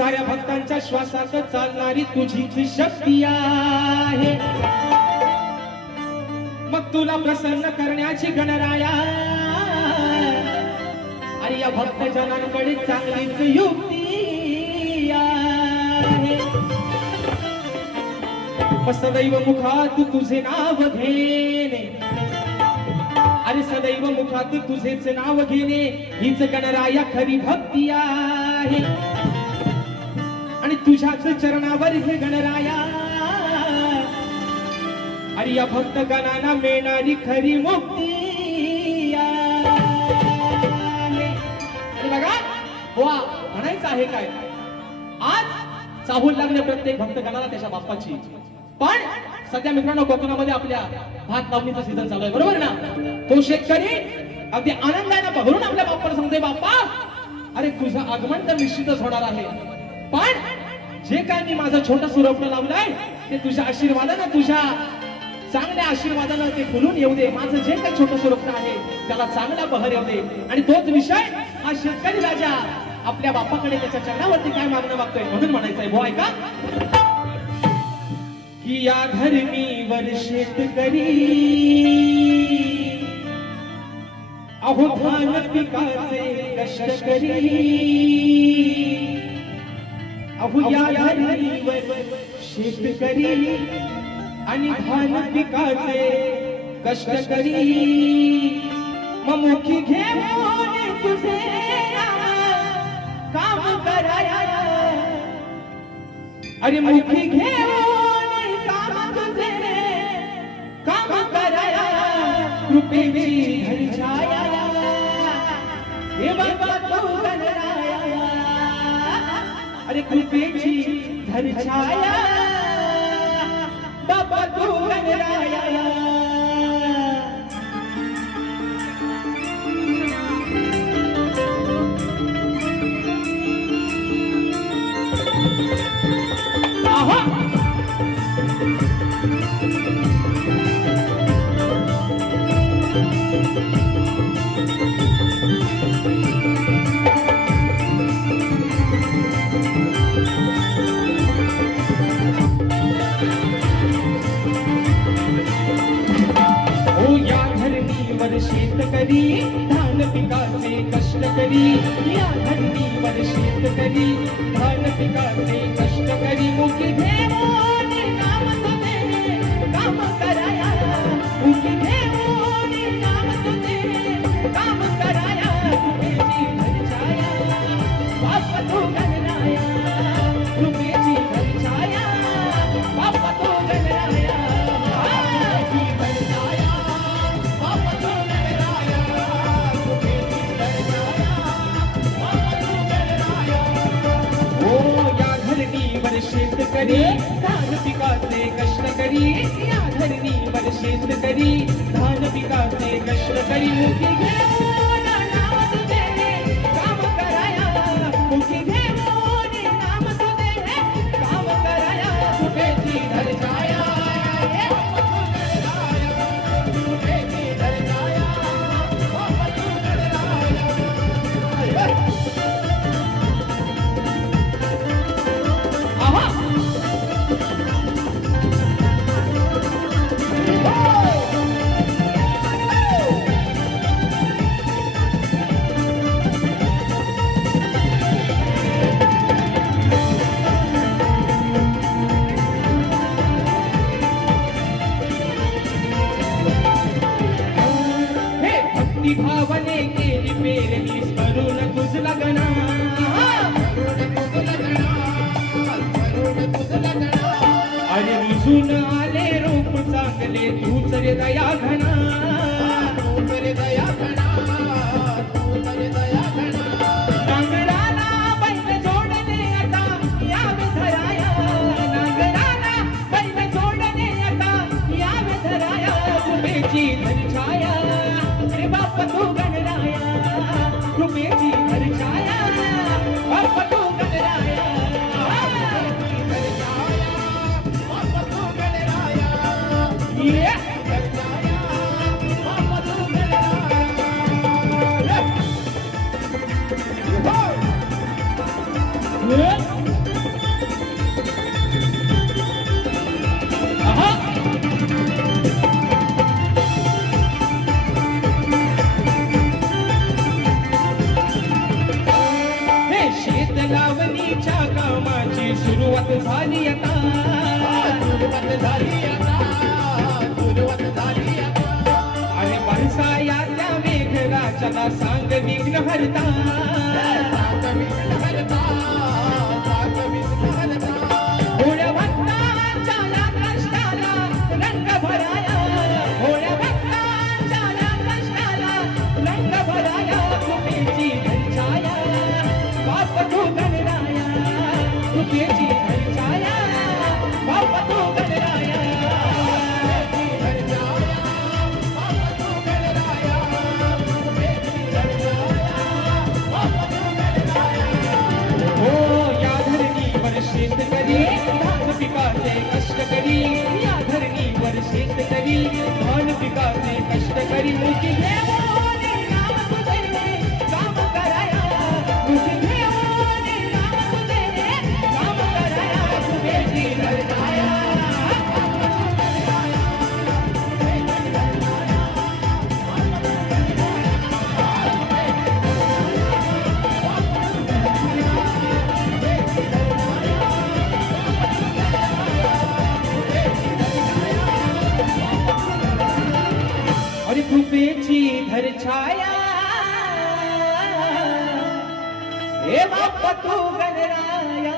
साऱ्या भक्तांच्या श्वासात चालणारी तुझीच शक्ती आहे. मग तुला प्रसन्न करण्याची गणराया. आणि या भक्तजनांकडे चांगलीच युक्ती आहे. सदैव मुखात तुझे नाव घेणे. अरे सदैव मुखात तुझेच नाव घेणे हीच गणराया खरी भक्ती आहे. तुझ्याच चरणावर हे गणराया. आणि या भक्त गणांना मिळणारी खरी मुक्ती आणि बघा वा म्हणायचं आहे काय? आज चाहूल लागले प्रत्येक भक्त गणाला त्याच्या बाप्पाची. पण सध्या मित्रांनो कोकणामध्ये आपल्या भात लावणीचा सीझन चालू आहे बरोबर ना? तो शेतकरी अगदी आनंदाने भरून आपल्या बाप्पाला सांगते बाप्पा अरे तुझं आगमन तर निश्चितच होणार आहे. पण जे काय मी माझं छोटं सुरपणं लावलंय ते तुझ्या आशीर्वादानं तुझ्या चांगल्या आशीर्वादानं ते फुलून येऊ दे. माझं जे काही छोटं स्वरूप आहे त्याला चांगला बहर येऊ दे. आणि तोच विषय हा शेतकरी राजा आपल्या बापाकडे त्याच्या चरणावरती काय मागणं मागतोय म्हणून म्हणायचंय. भो ऐका. की या धरणीवर शेतकरी अहो धान पिकाचे कष्ट करी अहो शेतकरी आणि धान पिकाचे कष्ट करी. मग मुखी घेऊन तुझे काम कराया अरे मुखी घेऊन काम तुझे काम कराया कृपेची घरी छाया अरे कृपेची धन छाया बाबा तू गणराया कष्ट करी या धरणीवर शेतकरी धान पिकाचे कष्ट करी मुखी घेऊन नाम शेतकरी धान पिकाचे कष्ट करी मुखी घेऊन दिसून आले रूप चांगले तूच रे दया घना. लावणीच्या कामाची सुरुवात झाली आता. सुरुवात झाली आता सुरुवात झाली आता. आणि बरसा या त्या मेघराजाला सांग विघ्न हरता. पिकाचे कष्ट करी मुठी घेऊन कृपेची धर छाया। हे बाप तू गणराया